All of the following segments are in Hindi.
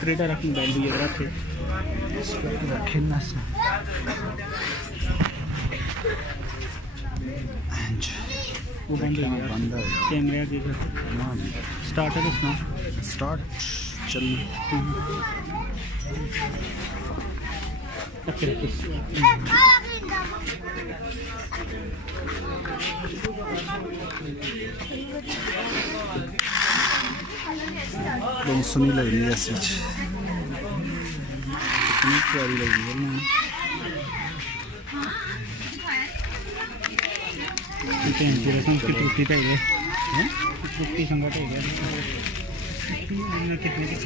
क्रेटा रखने बैल भी रखे रखे ना से वो बंद हो गया, बंद है कैमरे के स्टार्ट है किसना स्टार्ट चलना बहुत सुनी लग रही है स्विच कितनी प्यारी लग रही है ना उसकी टूटी तो है टूटी संगत हो गया कितने की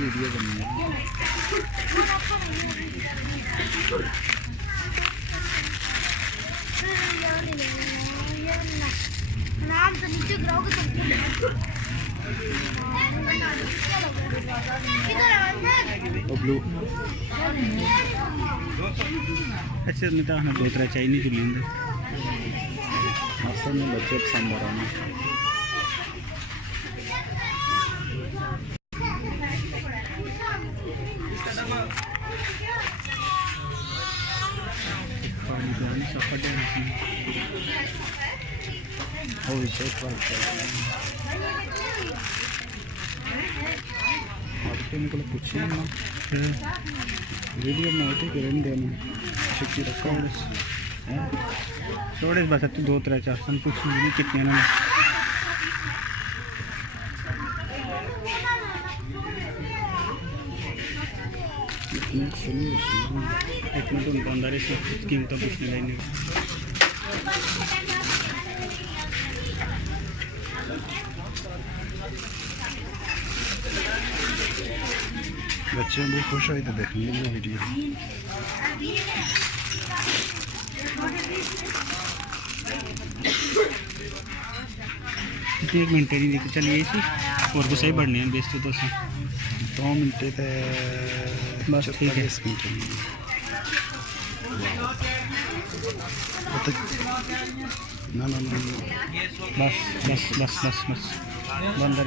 वीडियो बननी नाम से नीचे गिराओगे तो ब्लू अच्छा नहीं तो हाँ 2-3 चाइनीज लेंगे असल में बच्चे पसंद आ रहा है पूछे ना वीडियो में आते करें देना शिक्षी रखा थोड़े बस तू 2-3-4 सन पूछूंगी कितने ना इतना तो दुकानदार स्कीम तो पूछने लेने बच्चे बहुत खुश हुए तो देखेंगे वो वीडियो कितने 1 मिनट नहीं देखी चलिए इसी और कुछ सही बढ़ने हैं बेचते तो 2 मिनट बस ठीक है ना बस बस बस बस बस बंदर